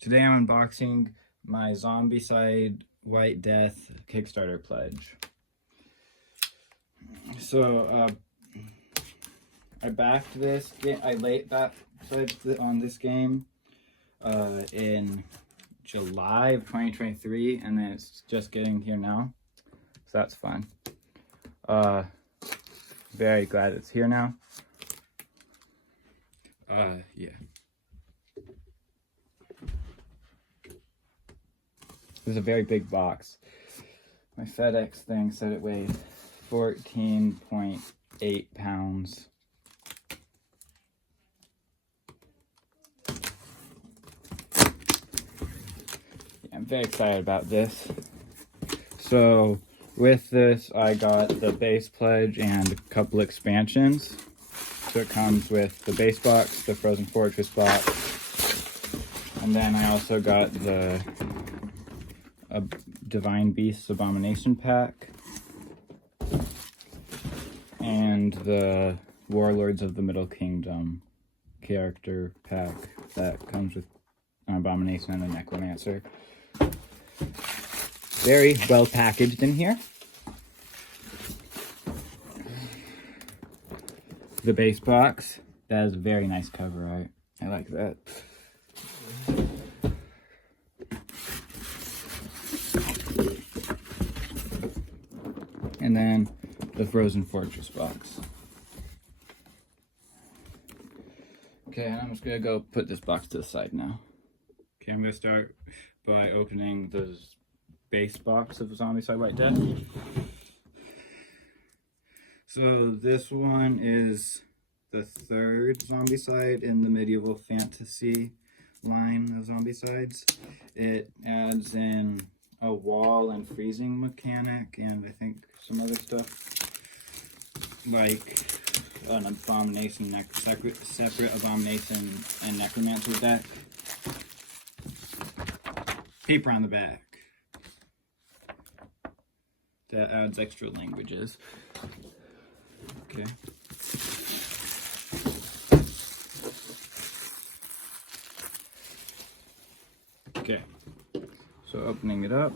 Today I'm unboxing my Zombicide White Death Kickstarter pledge. So, I backed this game, I late pledged on this game in July of 2023, and then it's just getting here now. So that's fun. Very glad it's here now. Yeah. This is a very big box. My FedEx thing said it weighed 14.8 pounds. Yeah, I'm very excited about this. So with this, I got the base pledge and a couple expansions. So it comes with the base box, the Frozen Fortress box, and then I also got the Divine Beasts Abomination pack and the Warlords of the Middle Kingdom character pack that comes with an Abomination and a Necromancer. Very well packaged in here. The base box, that is a very nice cover art. I like that. And then the Frozen Fortress box. Okay, and I'm just gonna go put this box to the side now. Okay, I'm gonna start by opening the base box of Zombicide White Death. So this one is the third Zombicide in the medieval fantasy line of Zombicides. It adds in a wall and freezing mechanic, and I think some other stuff like an abomination, separate abomination and necromancer deck. Paper on the back that adds extra languages. Okay. Okay. So opening it up,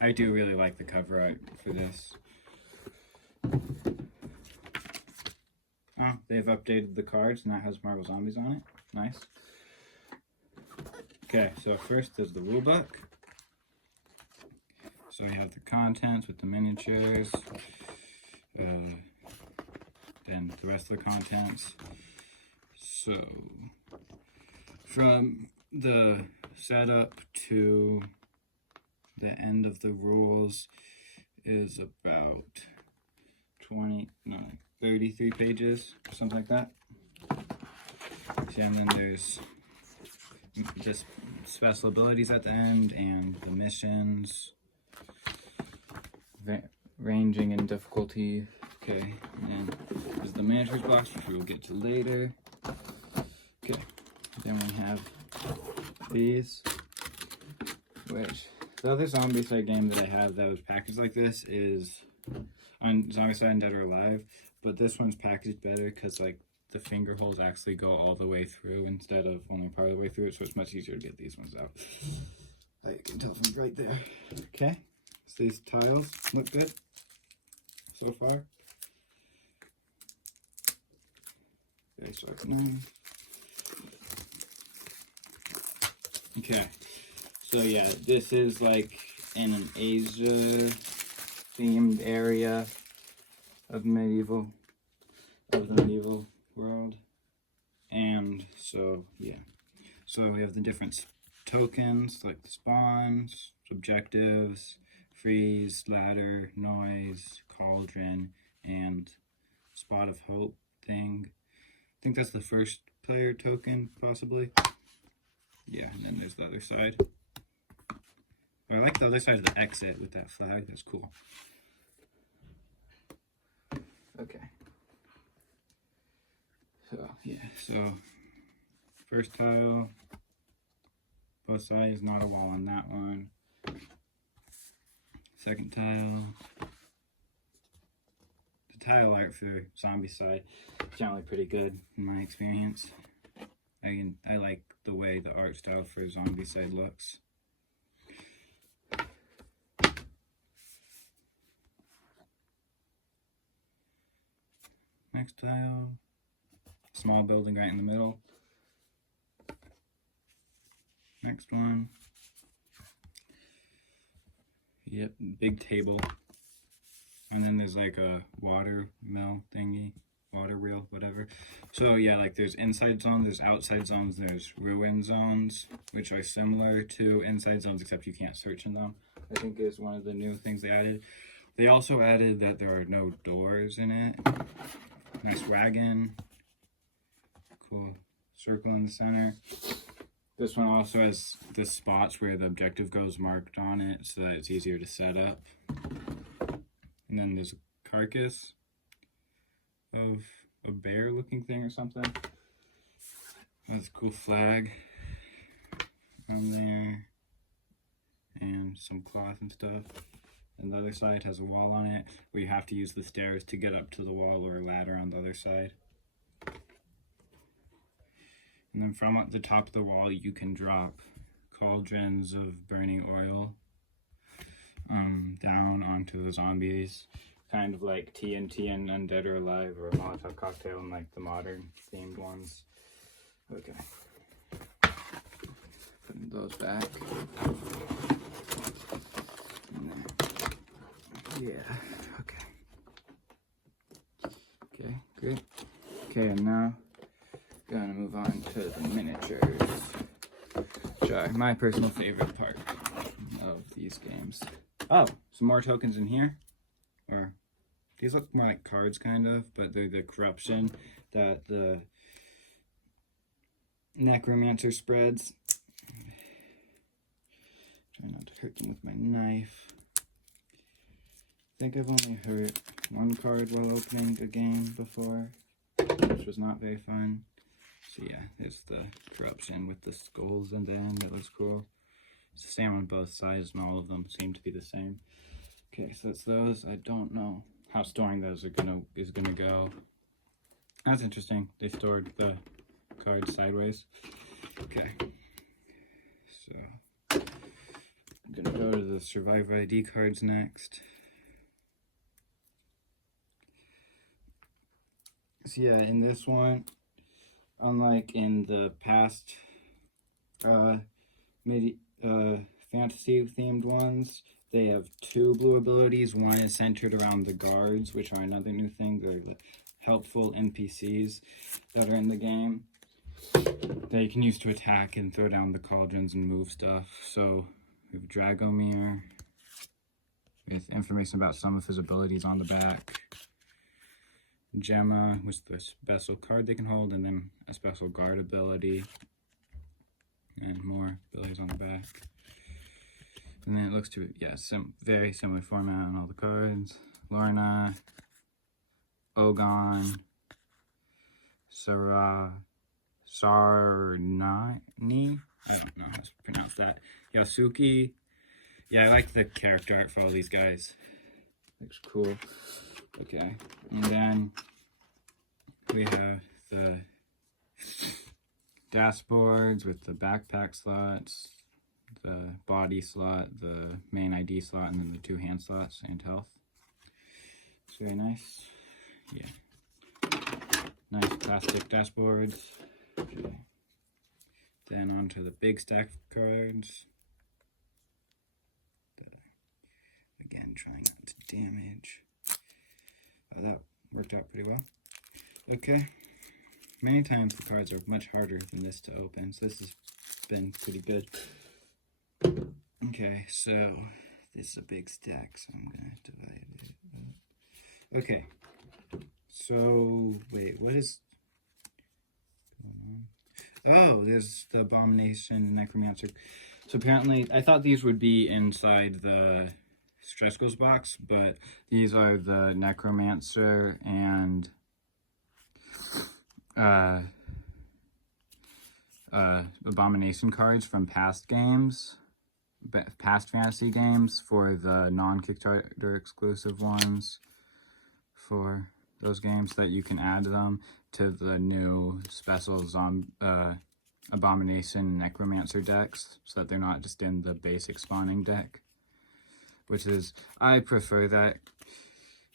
I do really like the cover art for this. Oh, they've updated the cards and that has Marvel Zombies on it. Nice. Okay, so first there's the rulebook. So you have the contents with the miniatures, then the rest of the contents. So from the setup to the end of the rules is about 33 pages, something like that. And then there's just special abilities at the end and the missions, ranging in difficulty. Okay, and there's the manager's box, which we'll get to later. Okay, then we have these, which the other Zombicide game that I have that was packaged like this is on Zombicide and Dead or Alive, but this one's packaged better because like the finger holes actually go all the way through instead of only part of the way through, so it's much easier to get these ones out. You can tell from right there. Okay, so these tiles look good so far. Okay, so okay, so yeah, this is like in an Asia themed area of the medieval world. And so yeah, so we have the different tokens like the spawns, objectives, freeze, ladder, noise, cauldron, and spot of hope thing. I think that's the first player token, possibly. Yeah, and then there's the other side. But I like the other side of the exit with that flag. That's cool. Okay. So, yeah, so first tile, both sides, not a wall on that one. Second tile. The tile art for Zombicide is generally pretty good in my experience. I like the way the art style for Zombicide looks. Next tile, small building right in the middle. Next one. Yep, big table. And then there's like a water mill thingy, water wheel, whatever. So yeah, like there's inside zones, there's outside zones, there's ruin zones, which are similar to inside zones, except you can't search in them. I think is one of the new things they added. They also added that there are no doors in it. Nice wagon. Cool circle in the center. This one also has the spots where the objective goes marked on it so that it's easier to set up. And then there's a carcass of a bear looking thing or something. That's a cool flag on there. And some cloth and stuff. And the other side has a wall on it where you have to use the stairs to get up to the wall or a ladder on the other side. And then from the top of the wall, you can drop cauldrons of burning oil down onto the zombies. Kind of like TNT and Undead or Alive or a Molotov cocktail and like the modern themed ones. Okay. Putting those back. Yeah, okay. Okay, great. Okay, and now gonna move on to the miniatures, which are my personal favorite part of these games. Oh, some more tokens in here. Or these look more like cards kind of, but they're the corruption that the necromancer spreads. Try not to hurt them with my knife. I think I've only hurt one card while opening a game before, which was not very fun. So yeah, there's the corruption with the skulls and then it looks cool. It's the same on both sides and all of them seem to be the same. Okay, so that's those. I don't know how storing those is gonna go. That's interesting. They stored the cards sideways. Okay. So I'm gonna go to the Survivor ID cards next. So yeah, in this one, unlike in the past fantasy themed ones, they have two blue abilities. One is centered around the guards, which are another new thing. They're helpful NPCs that are in the game that you can use to attack and throw down the cauldrons and move stuff. So we have Dragomir with information about some of his abilities on the back. Gemma with the special card they can hold, and then a special guard ability, and more abilities on the back. And then it looks to, yeah, very similar format on all the cards. Lorna, Ogon, Sarnani, I don't know how to pronounce that. Yasuki. Yeah, I like the character art for all these guys. Looks cool. Okay, and then we have the dashboards with the backpack slots, the body slot, the main ID slot, and then the two hand slots and health. It's very nice. Yeah. Nice plastic dashboards. Okay. Then onto the big stack of cards. Again, trying not to damage. Oh, that worked out pretty well. Okay. Many times the cards are much harder than this to open, so this has been pretty good. Okay, so this is a big stack, so I'm gonna divide it. Okay. So, wait, what is... Oh, there's the Abomination Necromancer. So apparently, I thought these would be inside the stretch goals box, but these are the Necromancer and Abomination cards from past games, past fantasy games, for the non-Kickstarter exclusive ones for those games, that you can add them to the new special abomination necromancer decks, so that they're not just in the basic spawning deck, which is, I prefer that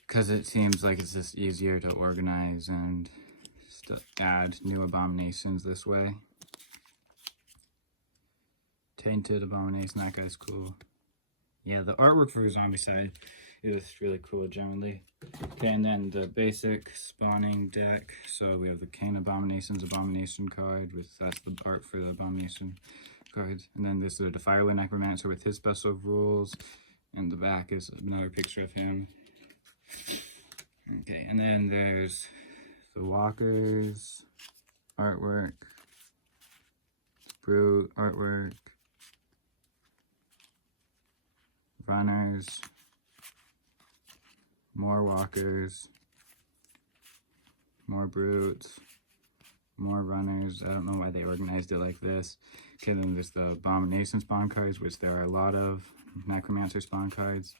because it seems like it's just easier to organize and just to add new abominations this way. Tainted abomination, that guy's cool. Yeah, the artwork for Zombicide is really cool generally. Okay, and then the basic spawning deck. So we have the Cane Abominations Abomination card, that's the art for the Abomination cards. And then there's the Defiler Necromancer with his special rules. And the back is another picture of him. Okay, and then there's the Walkers artwork, Brute artwork, Runners, more Walkers, more Brutes, more Runners. I don't know why they organized it like this. Okay, then there's the Abomination spawn cards, which there are a lot of. Necromancer spawn cards,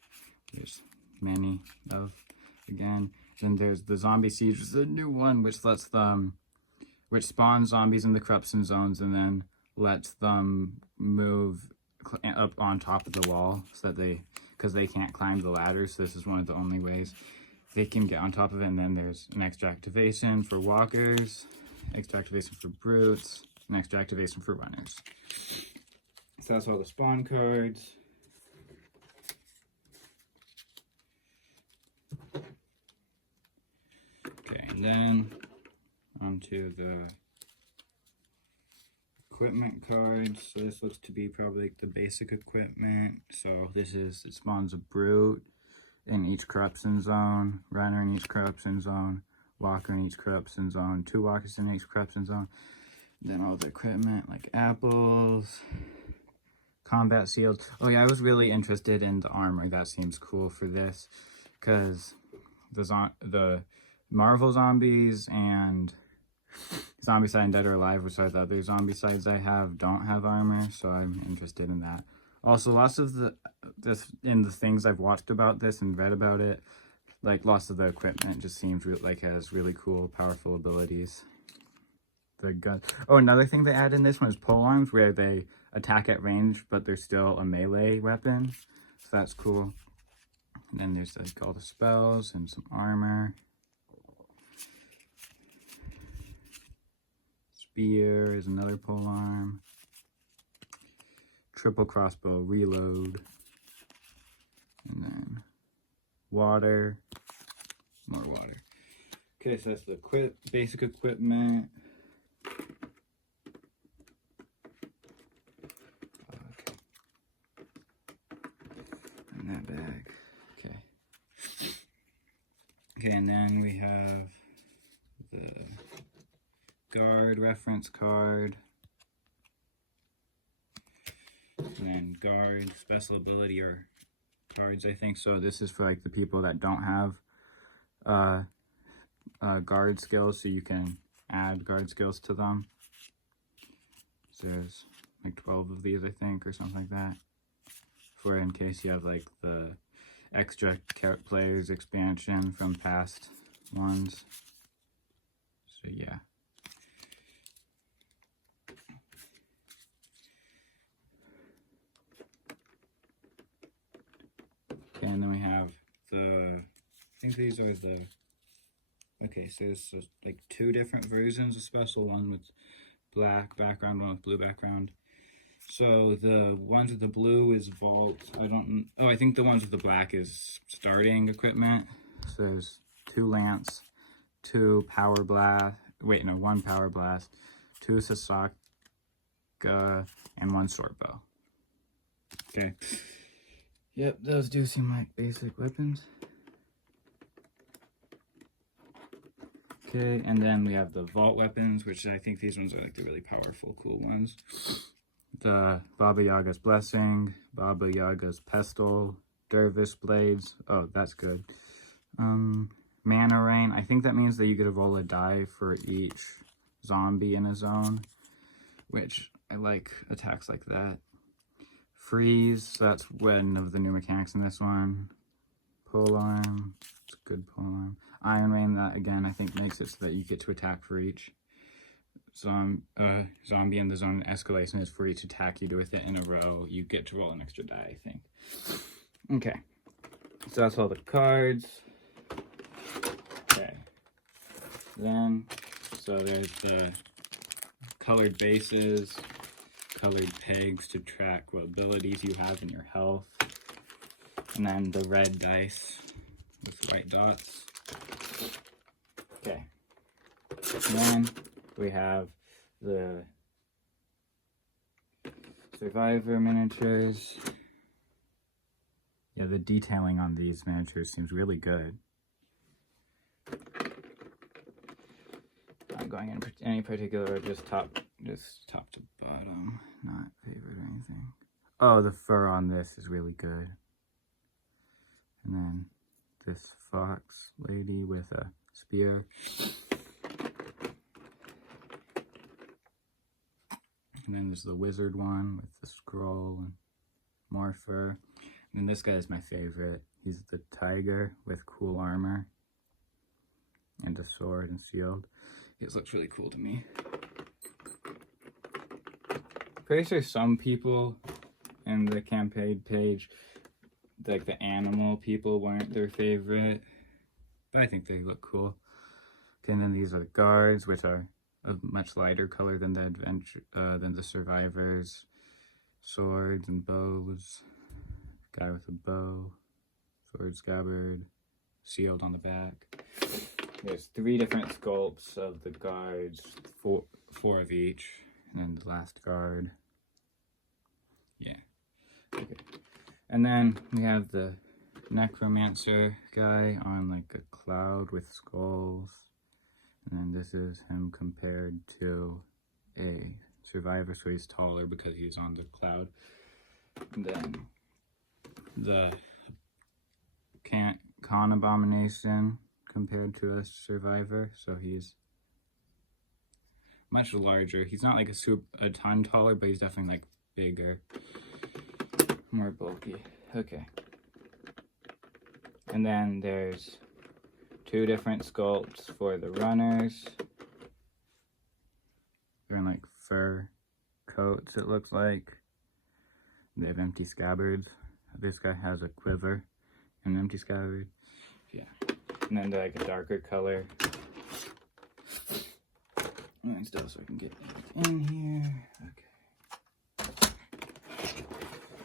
there's many of, again. Then there's the Zombie Siege, which is a new one, which lets them, which spawns zombies in the corruption zones and then lets them move up on top of the wall, so that because they can't climb the ladder, so this is one of the only ways they can get on top of it. And then there's an extra activation for Walkers, extra activation for Brutes, and extra activation for Runners. So that's all the spawn cards. Okay, and then onto the equipment cards. So this looks to be probably like the basic equipment. So this is, it spawns a Brute in each corruption zone, Runner in each corruption zone, Walker in each corruption zone, 2 Walkers in each corruption zone. And then all the equipment like apples, combat shields. Oh yeah, I was really interested in the armor. That seems cool for this, because the Marvel zombies and Zombicide and Dead or Alive, which are the other Zombicides I have, don't have armor, so I'm interested in that. Also, lots of the things I've watched about this and read about it, like lots of the equipment just seems like has really cool, powerful abilities. The gun. Oh, another thing they add in this one is polearms, where they attack at range, but they're still a melee weapon. So that's cool. And then there's like all the spells and some armor. Spear is another polearm. Triple crossbow reload. And then water. More water. Okay, so that's the basic equipment. Okay. In that bag. Okay. Okay, and then we have the guard reference card. And then guard special ability or cards, I think. So this is for like the people that don't have guard skills, so you can add guard skills to them. So there's like 12 of these, I think, or something like that, for in case you have like the extra players expansion from past ones. So yeah. Okay, and then we have I think these are the, okay, so there's like 2 different versions of special, one with black background, one with blue background. So the ones with the blue is vault. I think the ones with the black is starting equipment. So there's 2 lance, 2 power blast, 1 power blast, 2 Sasaka, and 1 short bow. Okay. Yep, those do seem like basic weapons. Okay, and then we have the vault weapons, which I think these ones are like the really powerful, cool ones. The Baba Yaga's Blessing, Baba Yaga's Pestle, Dervish Blades. Oh, that's good. Mana Rain. I think that means that you get to roll a die for each zombie in a zone, which I like attacks like that. Freeze, that's one of the new mechanics in this one. Polearm, it's a good polearm. Iron Rain, that again I think makes it so that you get to attack for each zombie in the zone escalation is for each attack you do with it in a row. You get to roll an extra die, I think. Okay, so that's all the cards. Okay, then, so there's the colored bases, colored pegs to track what abilities you have in your health, and then the red dice with white dots. Okay, and then we have the survivor miniatures. Yeah, the detailing on these miniatures seems really good. Not going in any particular, just top to bottom, not favorite or anything. Oh, the fur on this is really good. And then this fox lady with a spear. And then there's the wizard one with the scroll and more fur. And then this guy is my favorite. He's the tiger with cool armor and a sword and shield. This looks really cool to me. Pretty sure some people in the campaign page, like the animal people, weren't their favorite, but I think they look cool. Okay, and then these are the guards, which are a much lighter color than the survivors. Swords and bows. Guy with a bow. Sword scabbard. Shield on the back. There's 3 different sculpts of the guards. 4 of each. And then the last guard. Yeah. Okay. And then we have the necromancer guy on like a cloud with skulls. And then this is him compared to a survivor, so he's taller because he's on the cloud. And then the con abomination compared to a survivor, so he's much larger. He's not like a ton taller, but he's definitely like bigger, more bulky. Okay. And then there's 2 different sculpts for the runners. They're in like fur coats, it looks like. They have empty scabbards. This guy has a quiver and an empty scabbard. Yeah. And then they're like a darker color. And stuff so I can get in here.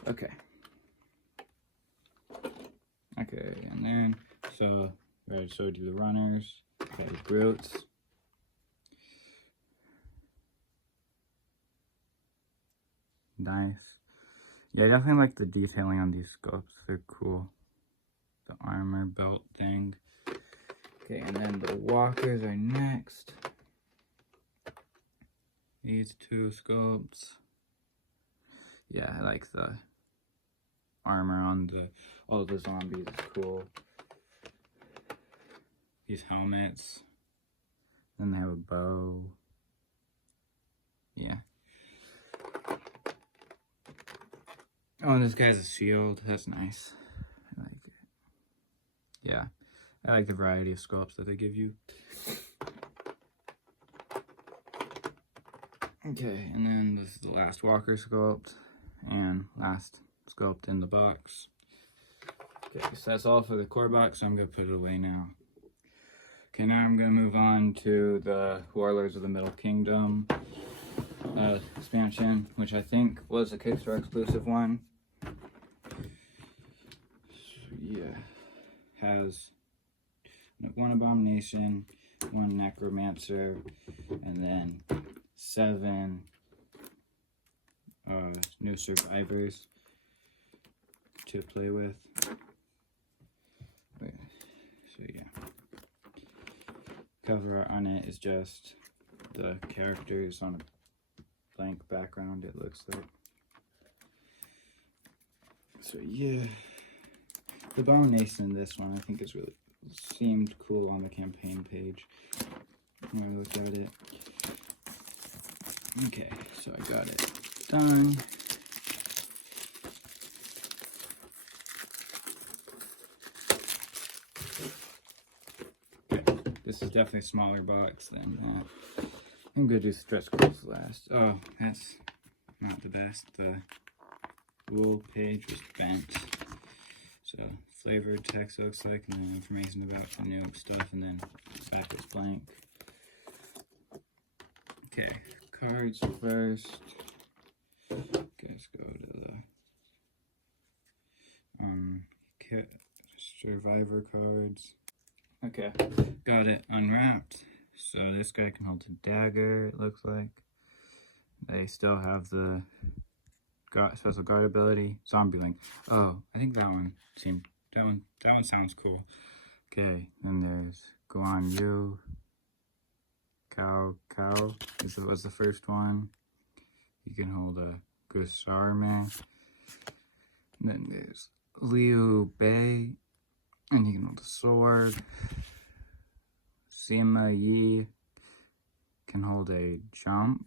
Okay. Okay, and then, so I already showed you the runners. Okay, the brutes. Nice. Yeah, I definitely like the detailing on these sculpts. They're cool. The armor belt thing. Okay, and then the walkers are next. These 2 sculpts. Yeah, I like the armor on all the zombies is cool. These helmets. Then they have a bow. Yeah. Oh, and this guy has a shield. That's nice. I like it. Yeah. I like the variety of sculpts that they give you. Okay, and then this is the last walker sculpt. And last sculpt in the box. Okay, so that's all for the core box, so I'm going to put it away now. Okay, now I'm going to move on to the Warlords of the Middle Kingdom expansion, which I think was a Kickstarter exclusive one. So, yeah, has 1 abomination, 1 necromancer, and then 7 new survivors to play with. Wait, so yeah. Cover art on it is just the characters on a blank background, it looks like. So yeah. The abomination in this one I think is really seemed cool on the campaign page when I looked at it. Okay, so I got it done. Okay, this is definitely a smaller box than that. I'm gonna do stretch goals last. Oh, that's not the best. The wool page was bent. So flavored text looks like, and then information about the new stuff, and then back is blank. Okay, cards first. Okay, let's go to the survivor cards. Okay, got it unwrapped. So this guy can hold a dagger, it looks like. They still have the special guard ability. Zombie link. Oh, I think that one sounds cool. Okay, then there's Guan Yu. Cow. This was the first one. You can hold a Gusarme. Then there's Liu Bei, and you can hold a sword. Sima Yi can hold a jump,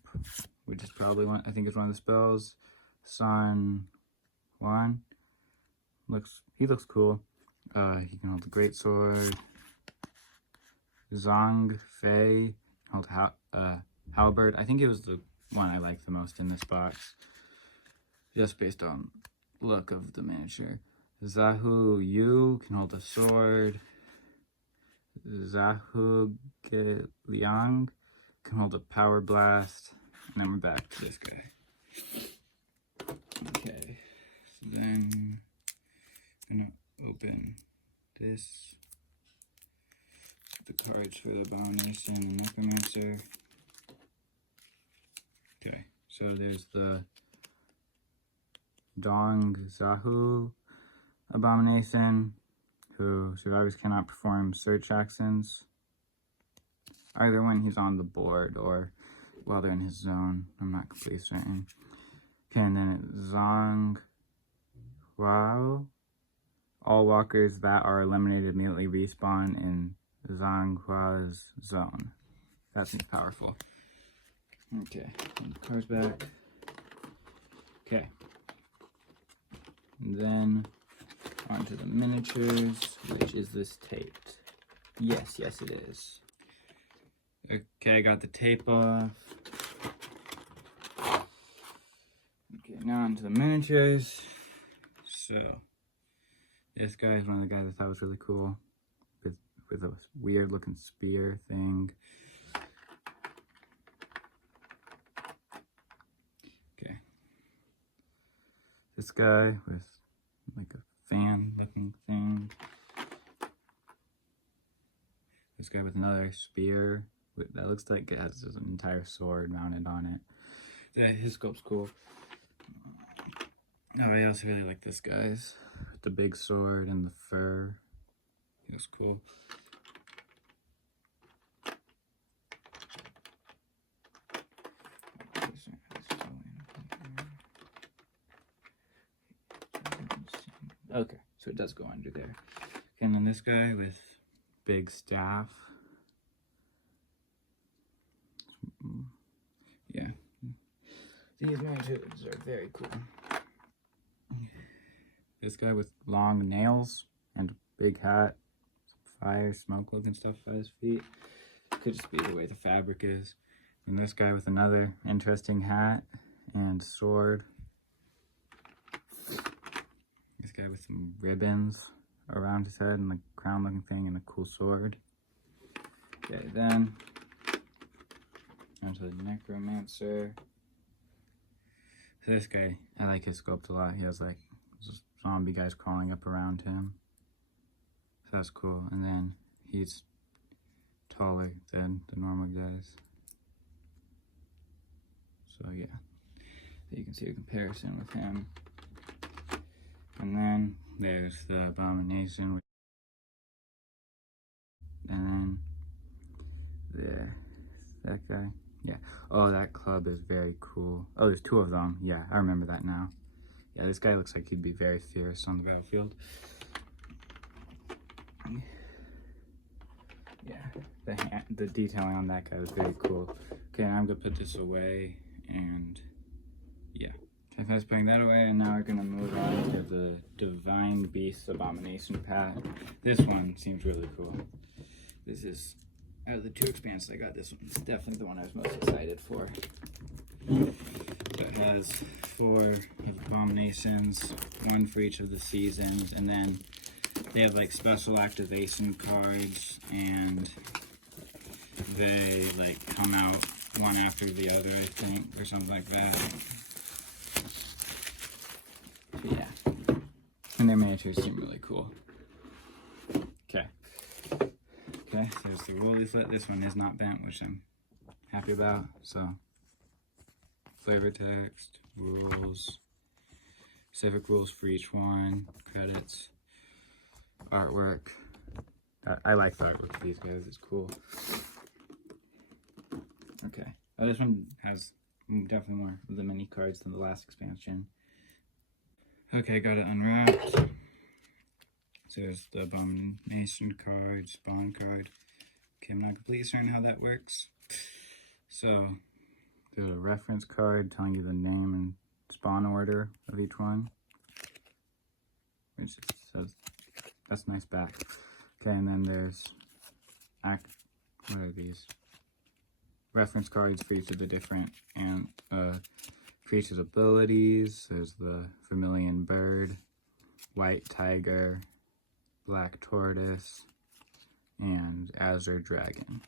which is probably one, I think it's one of the spells. Sun Wan he looks cool. He can hold the great sword. Zhang Fei hold halberd. I think it was the one I liked the most in this box, just based on look of the miniature. Zahu Yu can hold a sword. Zahu Liang can hold a power blast. And then we're back to this guy. Okay, so then I'm gonna open this. The cards for the abomination and necromancer. Okay, so there's the Dong Zahu abomination, who survivors cannot perform search actions either when he's on the board or while they're in his zone. I'm not completely certain. Okay, and then it's Zhang Huao. All walkers that are eliminated immediately respawn in Zhang Hua's zone. That seems powerful. Okay, and the cards back. Okay. And then onto the miniatures, which is this taped. Yes, it is. Okay, I got the tape off. Okay, now onto the miniatures. So, this guy is one of the guys I thought was really cool, with a weird looking spear thing. Okay. This guy with like a fan looking thing. This guy with another spear that looks like it has an entire sword mounted on it. His scope's cool. Oh, I also really like this guy's with the big sword and the fur. He looks cool. Okay, so it does go under there. And then this guy with big staff. Yeah. These miniatures are very cool. This guy with long nails and a big hat. Fire, smoke looking stuff at his feet. Could just be the way the fabric is. And this guy with another interesting hat and sword. This guy with some ribbons around his head and the crown looking thing and a cool sword. Okay, then onto the necromancer. So this guy, I like his sculpt a lot. He has like zombie guys crawling up around him. So that's cool. And then he's taller than the normal guys. So yeah, so you can see a comparison with him. And then there's the abomination. And then there's that guy. Yeah. Oh, that club is very cool. Oh, there's two of them. Yeah, I remember that now. Yeah, this guy looks like he'd be very fierce on the battlefield. Yeah, the detailing on that guy was very cool. Okay, and I'm gonna put this away, and yeah. I was putting that away, and now we're gonna move on to the Divine Beast Abomination Pack. This one seems really cool. This is out of the 2 expansions I got, this one is definitely the one I was most excited for. It has 4 abominations, 1 for each of the seasons, and then they have like special activation cards, and they like come out one after the other, I think, or something like that. So yeah, and their miniatures seem really cool. Okay, so there's the roly flip. This one is not bent, which I'm happy about. So flavor text, rules, specific rules for each one, credits, artwork. I like the artwork for these guys, it's cool. Okay, this one has definitely more of the mini cards than the last expansion. Okay, got it unwrapped. So there's the abomination card, spawn card. Okay, I'm not completely certain how that works. So there's a reference card telling you the name and spawn order of each one, which says, that's nice back. Okay, and then there's, what are these? Reference cards for each of the different creatures' abilities. There's the vermilion bird, white tiger, black tortoise, and azure dragon.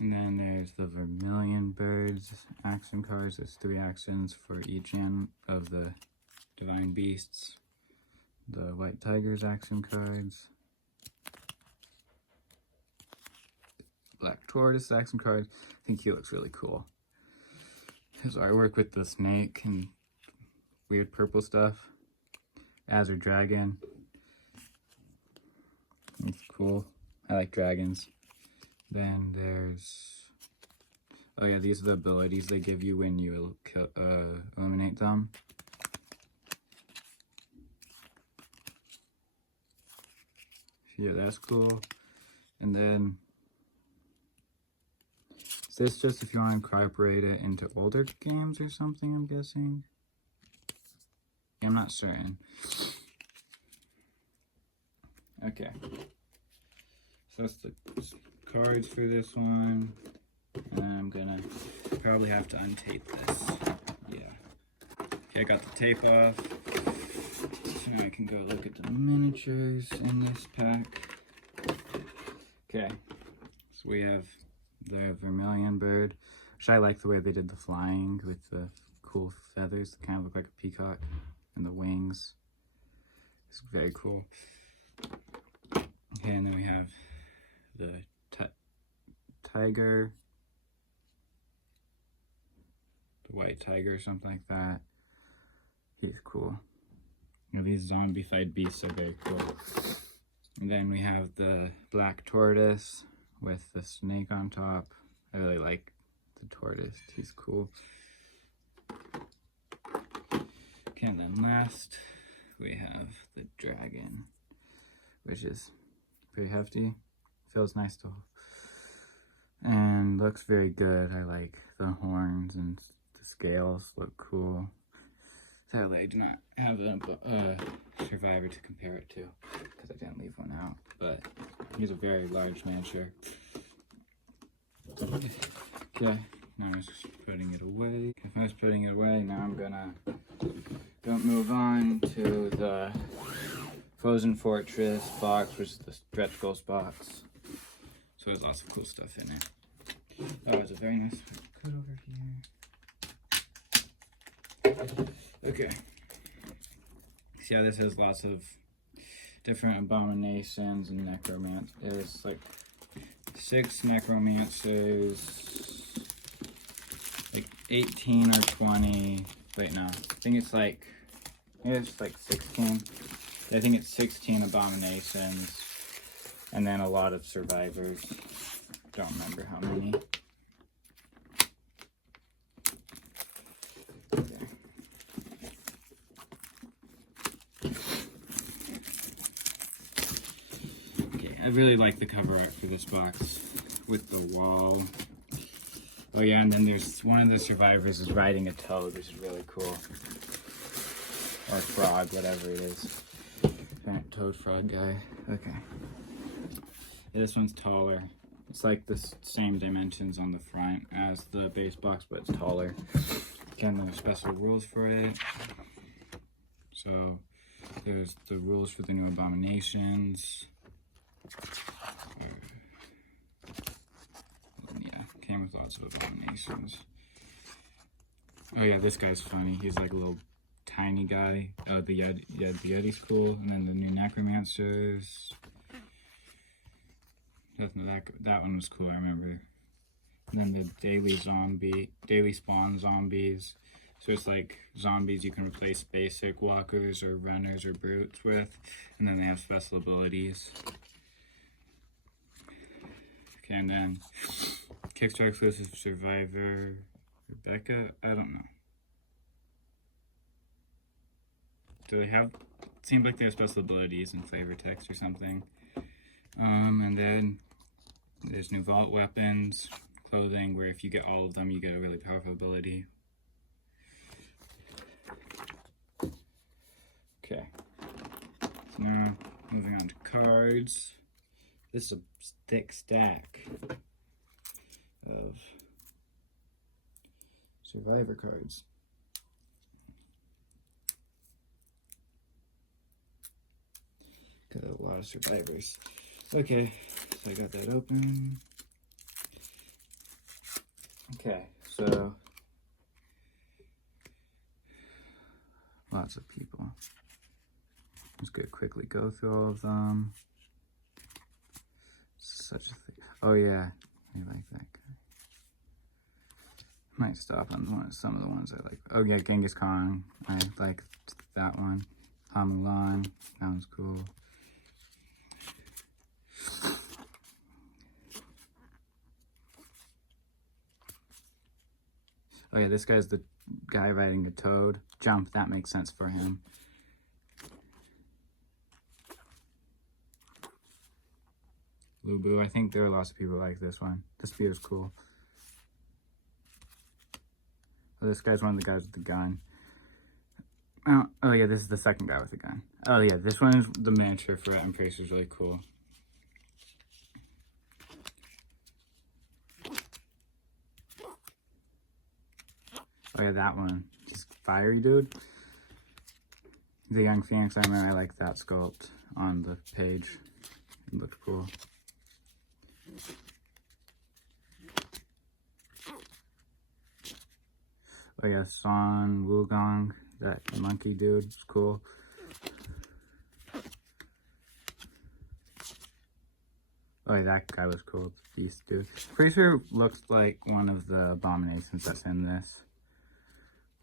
And then there's the vermilion birds action cards. There's 3 actions for each end of the divine beasts. The white tiger's action cards. Black tortoise action cards. I think he looks really cool. His artwork with the snake and weird purple stuff. Azure dragon. That's cool. I like dragons. Then there's, oh yeah, these are the abilities they give you when you eliminate them. Yeah, that's cool. And then, is this just if you want to incorporate it into older games or something, I'm guessing? Yeah, I'm not certain. Okay. So that's the cards for this one. And then I'm gonna probably have to untape this. Yeah. Okay, I got the tape off. So now I can go look at the miniatures in this pack. Okay. So we have the vermilion bird, which I like the way they did the flying with the cool feathers that kind of look like a peacock, and the wings. It's very cool. Okay, and then we have the tiger, the white tiger, something like that. He's cool. You know, these Zombicide beasts are very cool. And then we have the black tortoise with the snake on top. I really like the tortoise. He's cool. Okay, and then last we have the dragon, which is pretty hefty. Feels nice to, and looks very good. I like the horns and the scales look cool. Sadly, I do not have a survivor to compare it to because I didn't leave one out, but he's a very large miniature. Okay, now I'm just putting it away. If I was putting it away, now I'm gonna move on to the Frozen Fortress box, which is the stretch goals box. So there's lots of cool stuff in it. Oh, it's a very nice cut over here. Okay. See how this has lots of different abominations and necromancers. There's like 6 necromancers, like 18 or 20. Wait, no, I think it's like 16. I think it's 16 abominations, and then a lot of survivors. Don't remember how many. Okay. Okay, I really like the cover art for this box with the wall. Oh yeah, and then there's one of the survivors is riding a toad, which is really cool. Or frog, whatever it is. transparent toad frog guy. Okay. Yeah, this one's taller. It's like the same dimensions on the front as the base box, but it's taller. Again, there's special rules for it. So there's the rules for the new abominations. Yeah, came with lots of abominations. Oh yeah, this guy's funny. He's like a little tiny guy. Oh, the Yeti's cool. And then the new necromancers. That one was cool, I remember. And then the daily spawn zombies. So it's like zombies you can replace basic walkers or runners or brutes with. And then they have special abilities. Okay, and then Kickstarter Exclusive Survivor Rebecca. I don't know. Do they have? It seems like they have special abilities and flavor text or something. And then there's new vault weapons, clothing, where if you get all of them, you get a really powerful ability. Okay. So now moving on to cards. This is a thick stack of Survivor cards. Got a lot of survivors. Okay, so I got that open. Okay, so lots of people. Let's go quickly go through all of them. Such a thing. Oh yeah, I like that guy. Might stop on some of the ones I like. Oh yeah, Genghis Khan. I like that one. Hamulan. That one's cool. Oh yeah, this guy's the guy riding a toad. Jump, that makes sense for him. Lubu, I think there are lots of people like this one. The spear's cool. Oh, this guy's one of the guys with the gun. Oh yeah, this is the second guy with the gun. Oh yeah, this one is the miniature for it. I'm pretty sure is really cool. Oh yeah, that one. He's fiery, dude. The young phoenix, I remember I liked that sculpt on the page. It looked cool. Oh yeah, Son Wukong, that monkey dude, is cool. Oh yeah, that guy was cool, the beast dude. Pretty sure looks like one of the abominations that's in this.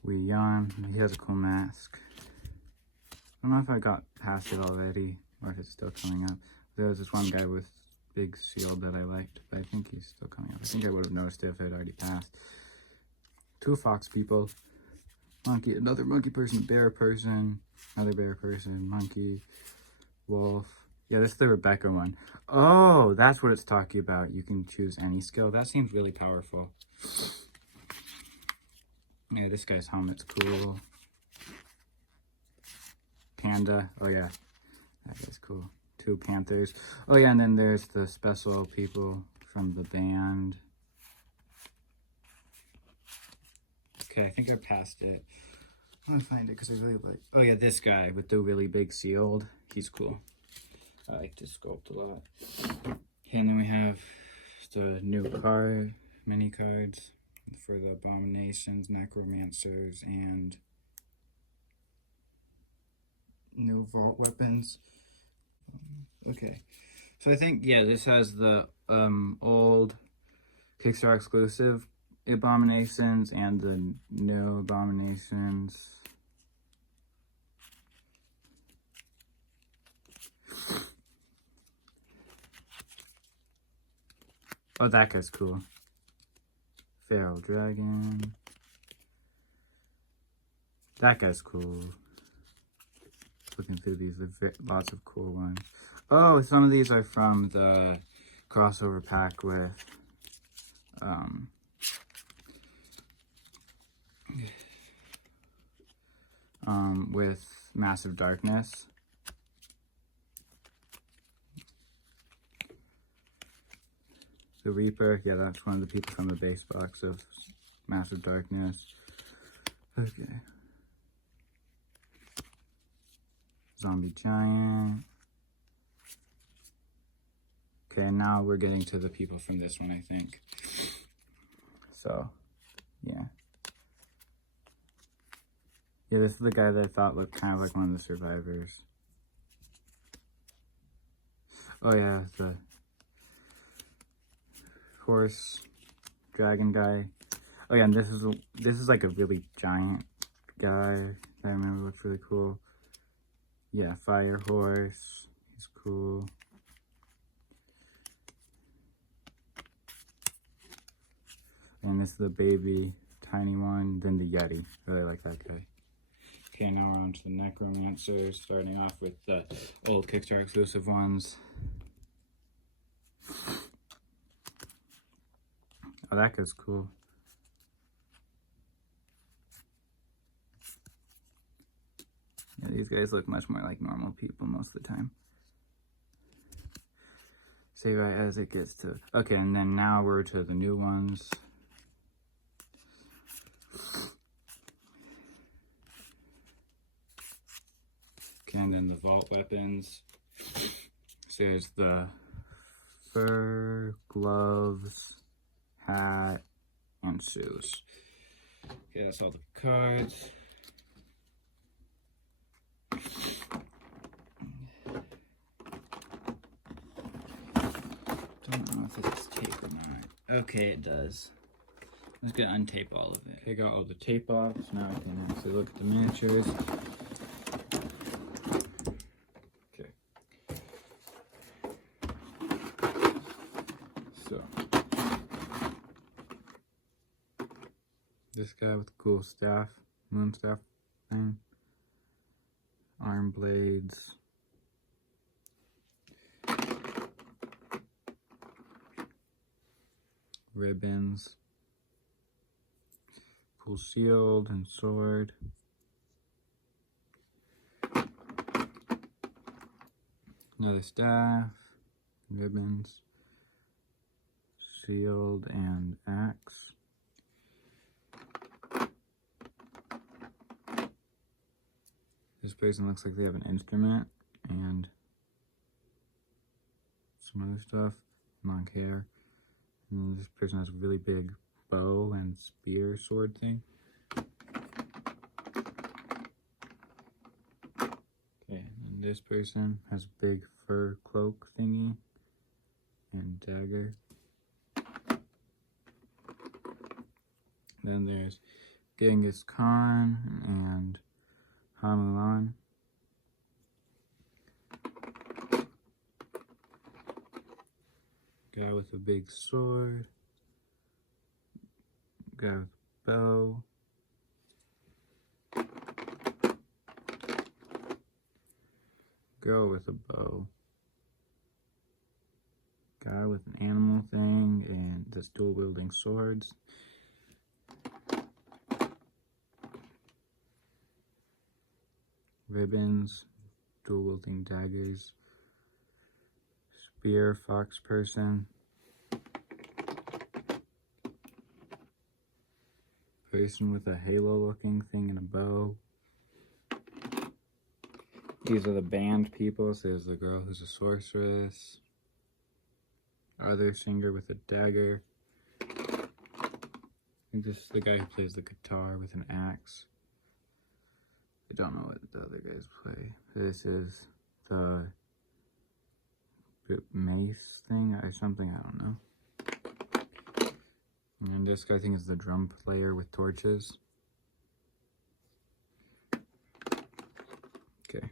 Wee Yan, he has a cool mask. I don't know if I got past it already, or if it's still coming up. There was this one guy with big shield that I liked, but I think he's still coming up. I think I would have noticed it if it had already passed. Two fox people. Monkey, another monkey person, a bear person, another bear person, monkey, wolf. Yeah, this is the Rebecca one. Oh, that's what it's talking about. You can choose any skill. That seems really powerful. Yeah, this guy's helmet's cool. Panda. Oh yeah, that guy's cool. Two panthers. Oh yeah, and then there's the special people from the band. Okay, I think I passed it. I want to find it because I really like... Oh yeah, this guy with the really big shield. He's cool. I like this sculpt a lot. Okay, and then we have the new card, mini cards for the abominations, necromancers, and new vault weapons. Okay, so I think, yeah, this has the old Kickstarter exclusive abominations and the new abominations. Oh, that guy's cool. Feral dragon. That guy's cool. Looking through these, there's lots of cool ones. Oh, some of these are from the crossover pack with Massive Darkness. The Reaper, yeah, that's one of the people from the base box of Massive Darkness. Okay. Zombie Giant. Okay, now we're getting to the people from this one, I think. So, yeah. Yeah, this is the guy that I thought looked kind of like one of the survivors. Oh yeah, the horse dragon guy. Oh yeah, and this is like a really giant guy that I remember looks really cool. Yeah, fire horse. He's cool. And this is the baby, tiny one. Then the Yeti. Really like that guy. Okay, now we're on to the Necromancers, starting off with the old Kickstarter exclusive ones. Oh, that guy's cool. Yeah, these guys look much more like normal people most of the time. See right as it gets to... Okay, and then now we're to the new ones. Okay, and then the vault weapons. So there's the fur, gloves, hat, and shoes. Okay, that's all the cards. Don't know if it's tape or not. Okay, it does. Let's go untape all of it. Okay, got all the tape off. So now I can actually look at the miniatures. Okay. So. This guy with the cool staff, moon staff thing. Arm blades. Ribbons. Cool shield and sword. Another staff. Ribbons. Shield and axe. This person looks like they have an instrument and some other stuff. Long hair. And this person has a really big bow and spear sword thing. Okay, and this person has a big fur cloak thingy and dagger. Then there's Genghis Khan and Hamulan. Guy with a big sword. Guy with a bow. Girl with a bow. Guy with an animal thing and just dual wielding swords. Ribbons, dual wielding daggers. Spear, fox person. Person with a halo looking thing and a bow. These are the band people. So there's the girl who's a sorceress. Other singer with a dagger. I think this is the guy who plays the guitar with an axe. I don't know what the other guys play. This is the mace thing or something, I don't know. And this guy I think is the drum player with torches. Okay.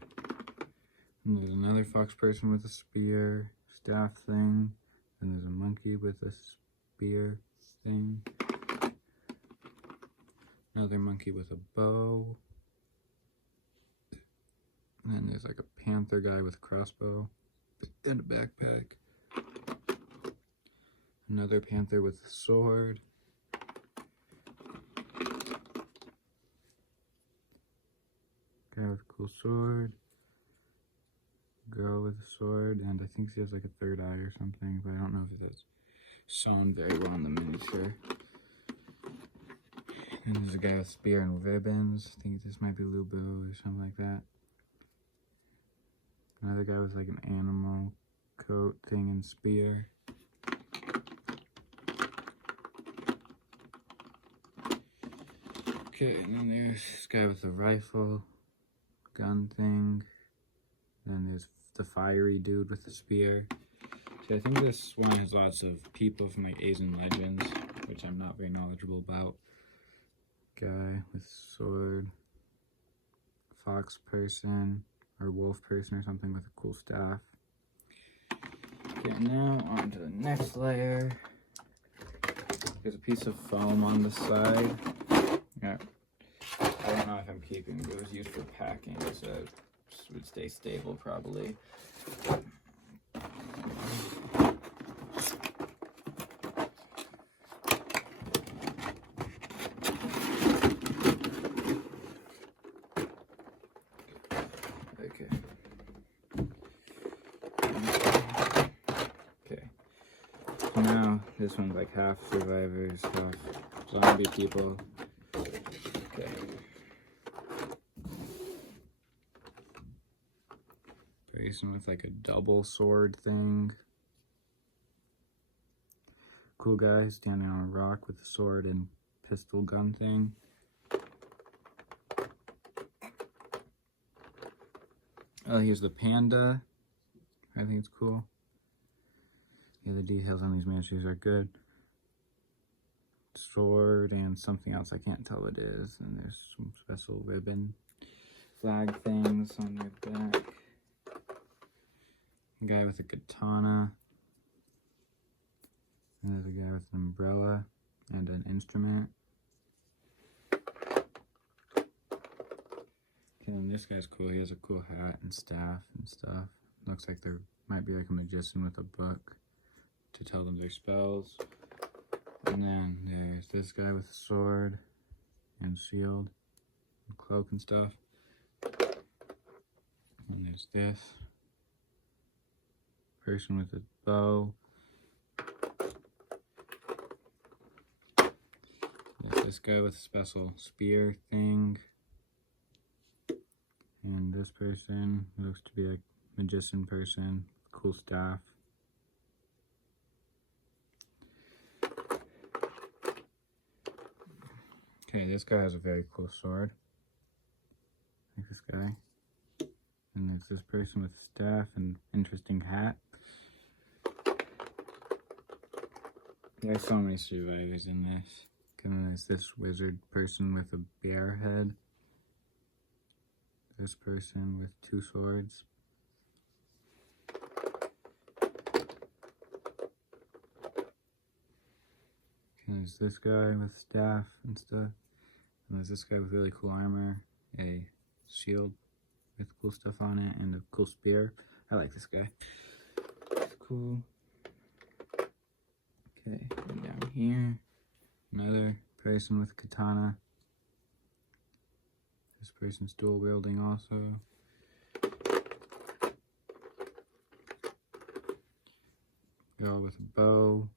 And there's another fox person with a spear, staff thing. And there's a monkey with a spear thing. Another monkey with a bow. And then there's like a panther guy with a crossbow and a backpack. Another panther with a sword. Guy with a cool sword. Girl with a sword, and I think she has like a third eye or something, but I don't know if it does. sewn very well on the miniature. And there's a guy with spear and ribbons. I think this might be Rulebook or something like that. Another guy with like an animal coat thing and spear. Okay, and then there's this guy with a rifle, gun thing. Then there's the fiery dude with the spear. So I think this one has lots of people from like Asian legends, which I'm not very knowledgeable about. Guy with sword, fox person, or wolf person or something with a cool staff. Okay, now on to the next layer. There's a piece of foam on the side. Yeah, I don't know if I'm keeping it. It was used for packing, so it would stay stable probably. Okay, so now this one's like half survivors, half zombie people. Okay. Person with like a double sword thing. Cool guy standing on a rock with a sword and pistol gun thing. Oh, here's the panda. I think it's cool. Yeah, the details on these miniatures are good. Sword and something else, I can't tell what it is. And there's some special ribbon flag things on their back. A guy with a katana. And there's a guy with an umbrella and an instrument. Okay, and this guy's cool. He has a cool hat and staff and stuff. Looks like there might be like a magician with a book to tell them their spells. And then there's this guy with a sword and shield and cloak and stuff. And there's this person with a bow. There's this guy with a special spear thing. And this person looks to be like a magician person, cool staff. Okay, this guy has a very cool sword. Like this guy. And there's this person with a staff and interesting hat. There's so many survivors in this. And there's this wizard person with a bear head. This person with two swords. And there's this guy with staff and stuff. And there's this guy with really cool armor, a shield with cool stuff on it, and a cool spear. I like this guy. It's cool. Okay, and down here, another person with katana. This person's dual wielding also. Girl with a bow.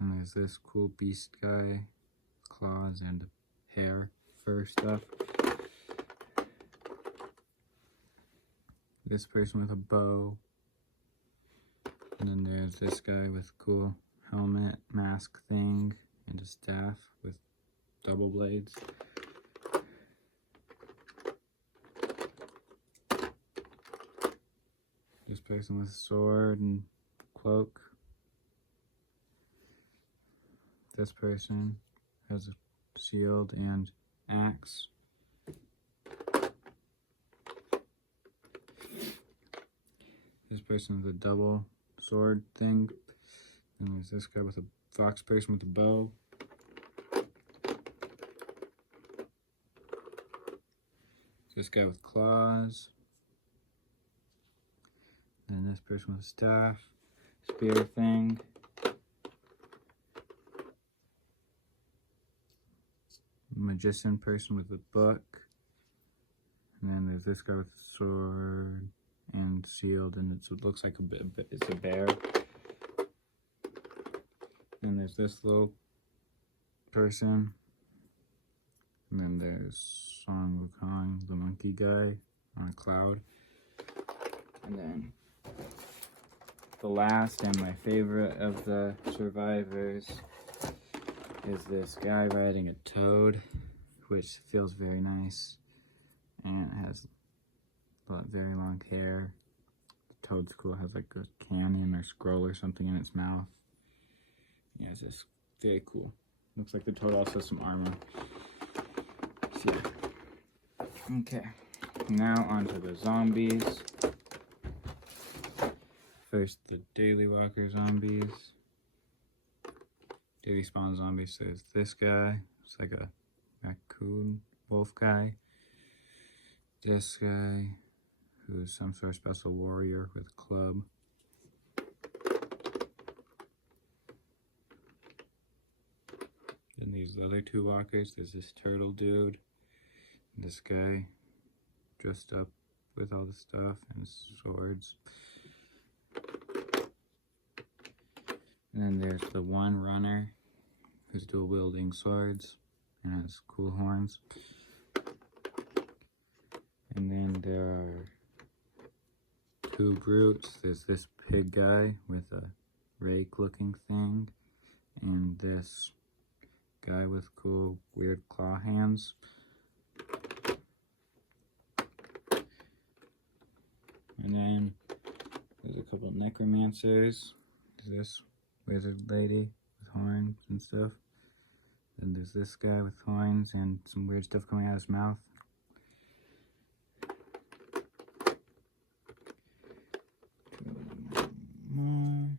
And there's this cool beast guy, claws and hair, fur stuff. This person with a bow. And then there's this guy with cool helmet, mask thing, and a staff with double blades. This person with a sword and cloak. This person has a shield and axe. This person with a double sword thing. And there's this guy with a fox person with a bow. This guy with claws. And this person with a staff, spear thing. Magician person with a book. And then there's this guy with a sword and shield, and it looks like it's a bear. Then there's this little person. And then there's Son Wukong, the monkey guy, on a cloud. And then the last and my favorite of the survivors is this guy riding a toad, which feels very nice. And it has very long hair. The toad's cool, it has like a cannon or scroll or something in its mouth. Yeah, it's just very cool. Looks like the toad also has some armor. So, yeah. Okay, now onto the zombies. First, the Daily Walker zombies. Daily Spawn zombies. So there's this guy. It's like a raccoon wolf guy. This guy, who's some sort of special warrior with a club. Then these other two walkers. There's this turtle dude. This guy dressed up with all the stuff and swords. And then there's the one runner who's dual wielding swords and has cool horns. And then there are two brutes. There's this pig guy with a rake looking thing, and this guy with cool weird claw hands. And then there's a couple necromancers. There's this wizard lady with horns and stuff. Then there's this guy with horns and some weird stuff coming out of his mouth. And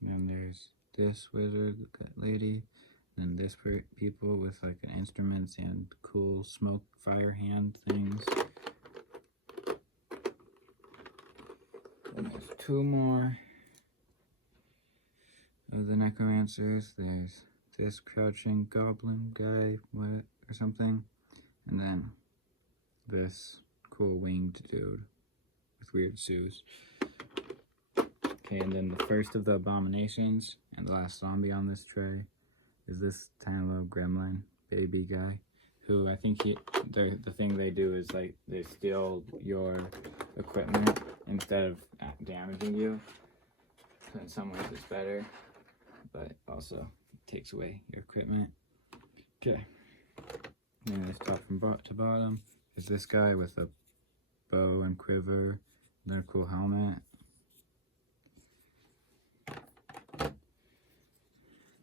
then there's this wizard lady. And this people with like instruments and cool smoke fire hand things. And there's two more of the necromancers. There's this crouching goblin guy or something. And then this cool winged dude with weird shoes. Okay, and then the first of the abominations and the last zombie on this tray is this tiny little gremlin baby guy, who I think the thing they do is like they steal your equipment instead of damaging you. So in some ways it's better, but also takes away your equipment. Okay, and let's talk from bottom to bottom. Is this guy with a bow and quiver and a cool helmet.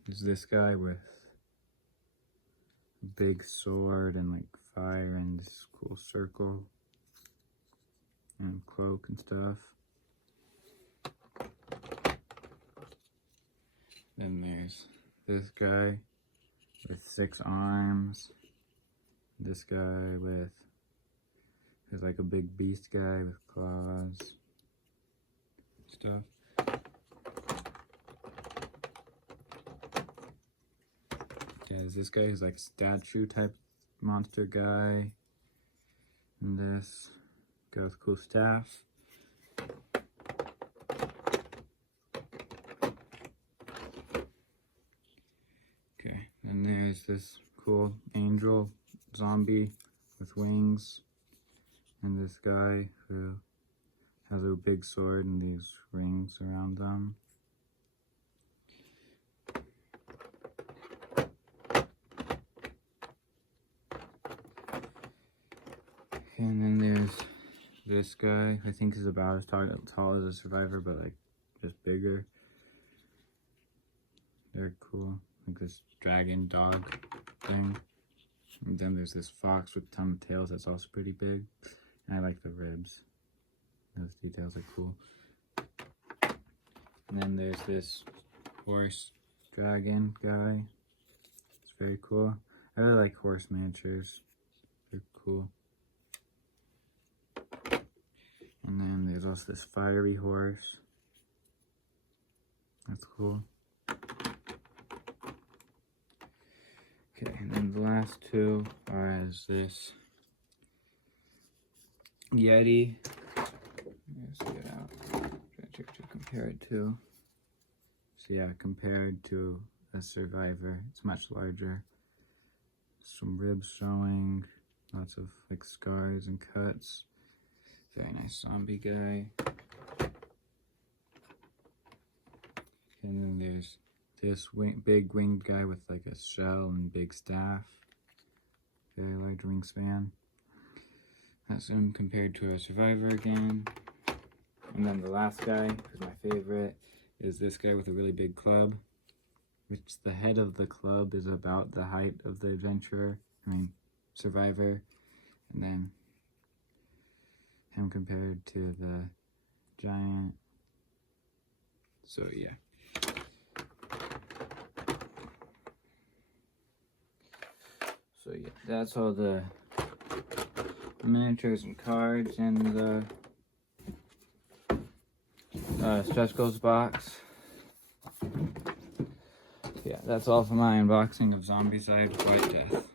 There's this guy with a big sword and like fire and this cool circle and cloak and stuff. Then there's this guy with 6 arms. This guy with is like a big beast guy with claws. Stuff. Yeah, there's this guy who's like statue type monster guy. And this guy with cool staff. Okay, and there's this cool angel zombie with wings. And this guy who has a big sword and these rings around them. And then there's this guy, I think is about as tall as a survivor, but like just bigger. They're cool, like this dragon dog thing. And then there's this fox with a ton of tails that's also pretty big. And I like the ribs. Those details are cool. And then there's this horse dragon guy. It's very cool. I really like horse miniatures. They're cool. And then there's also this fiery horse. That's cool. Okay, and then the last two are as this Yeti. Let's get out. To compare it to. So yeah, compared to a Survivor, it's much larger. Some ribs showing, lots of like scars and cuts. Very nice zombie guy. And then there's this big winged guy with like a shell and big staff. Very large wingspan. That's him compared to a Survivor again. And then the last guy, who's my favorite, is this guy with a really big club, which the head of the club is about the height of the adventurer, Survivor. And then him compared to the giant. So yeah. So yeah, that's all the miniatures and cards in the stretch goals box. Yeah, that's all for my unboxing of Zombicide White Death.